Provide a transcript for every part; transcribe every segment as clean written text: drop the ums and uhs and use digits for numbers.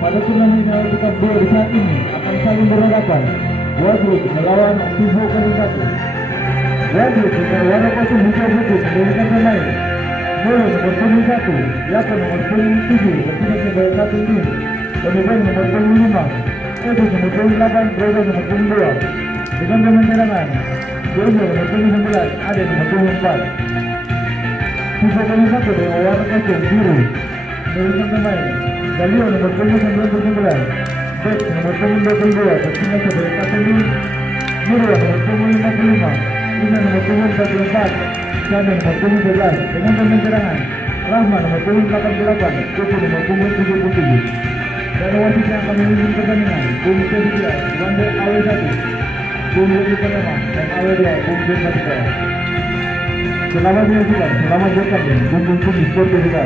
pada turnamen yang kita buat saat ini akan saling berhadapan. Dua grup melawan Tubuh Kali Satu. Dua grup dengan warna kostum hijau putih mendirikan pemain. Mulu nomor punggung 1, Yako nomor punggung 7 bertugas sebagai satu tim. Kemudian nomor punggung 5, Edo nomor punggung 8, Brodo nomor punggung 2. Dengan pemain cadangan, Jojo nomor punggung 11, Ade nomor punggung 4. Tubuh Kali Satu dengan warna kostum biru mendirikan pemain. Galio nomor punggung 19, Bek nomor punggung 22 bertugas sebagai satu tim. Mirwa nomor punggung 55, Ina nomor punggung 44, Syahdan nomor punggung 11 dengan pemain cadangan. Rahman nomor punggung 88, Joko nomor punggung 77. Dan wasit yang akan memimpin pertandingan, Bung Kedua, Wande AW1, Bung Lebih Pertama, dan AW2, Bung Ben Matika. Selamat menyaksikan, selamat bertanding, Bung Bung Sport Kedua.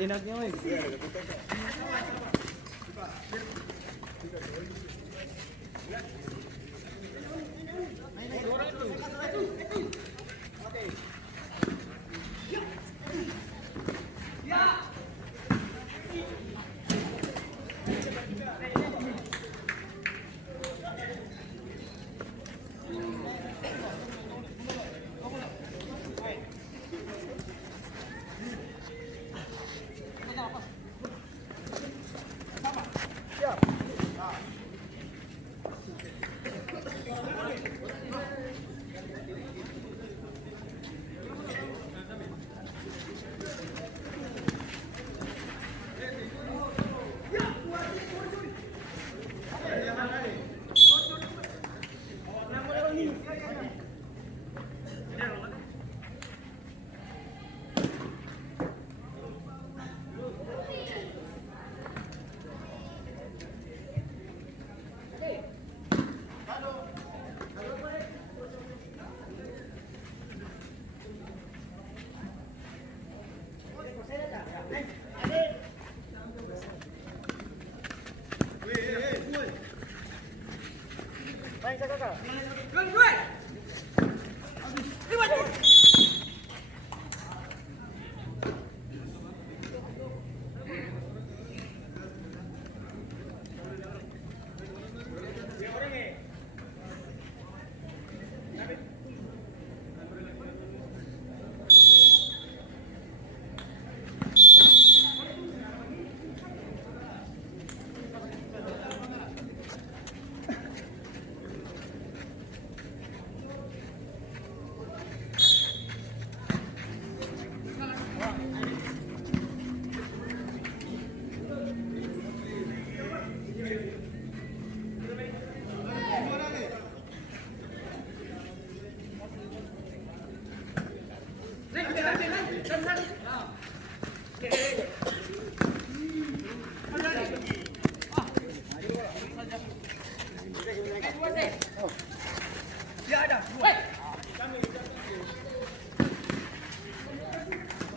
Enaknya weh.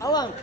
Awang.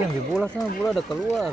Yang di bola sana, bola udah keluar.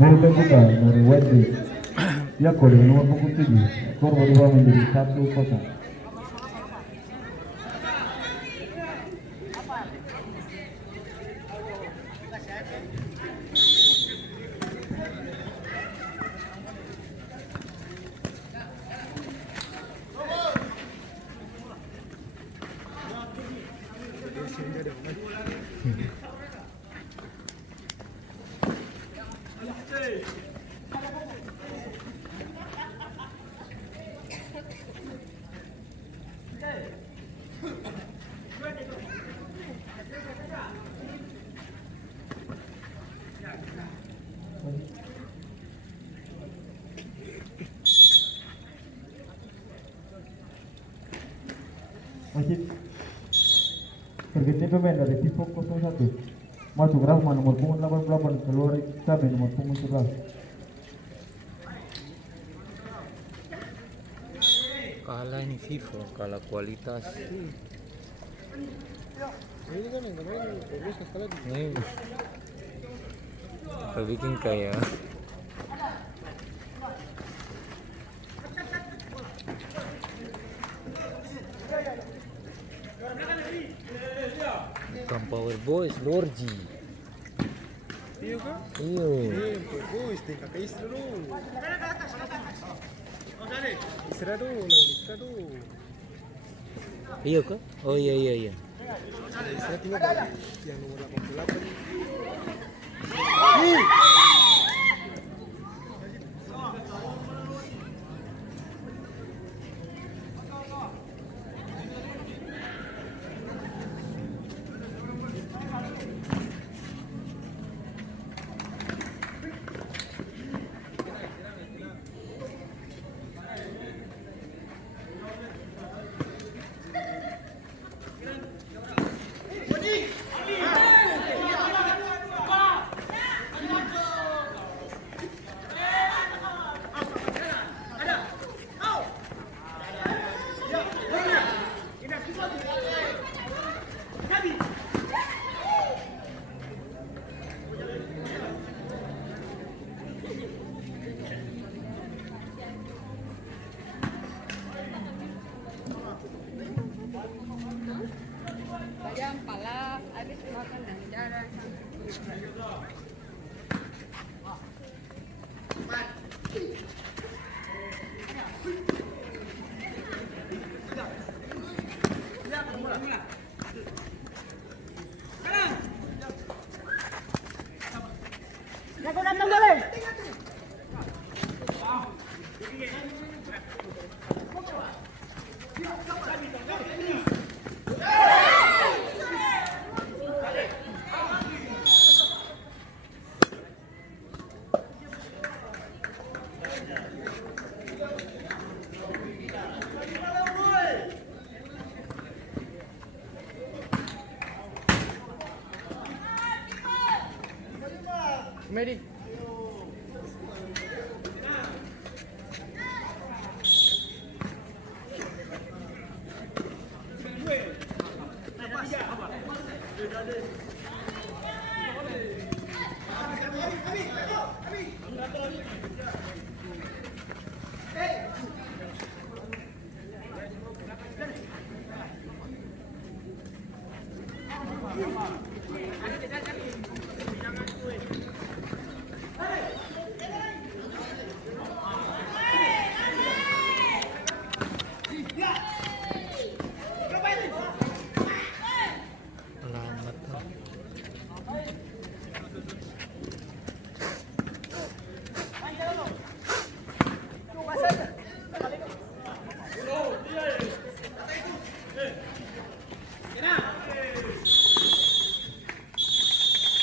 Baru terbuka dari Wadri Yako dengan nomor punggung 7. Skor berubah menjadi 1-0. Masih berganti pemain dari Pipok 01 masuk Rahman nomor punggung 88 keluar kami nomor punggung 11. Kalah ini FIFA, kalah kualitas. Ini kan yang kemarin bagus sekali. Ini apa bikin kayak bukan Power Boys, Lorji. Iya kan? Iyo. Bagus, tinggal ke istri dulu. Istri dulu, istri dulu. Iya kah? Oh iya iya iya. Istri tinggal yang nomor 88. Jam pala habis makan dan jalan. Datang boleh. Medi.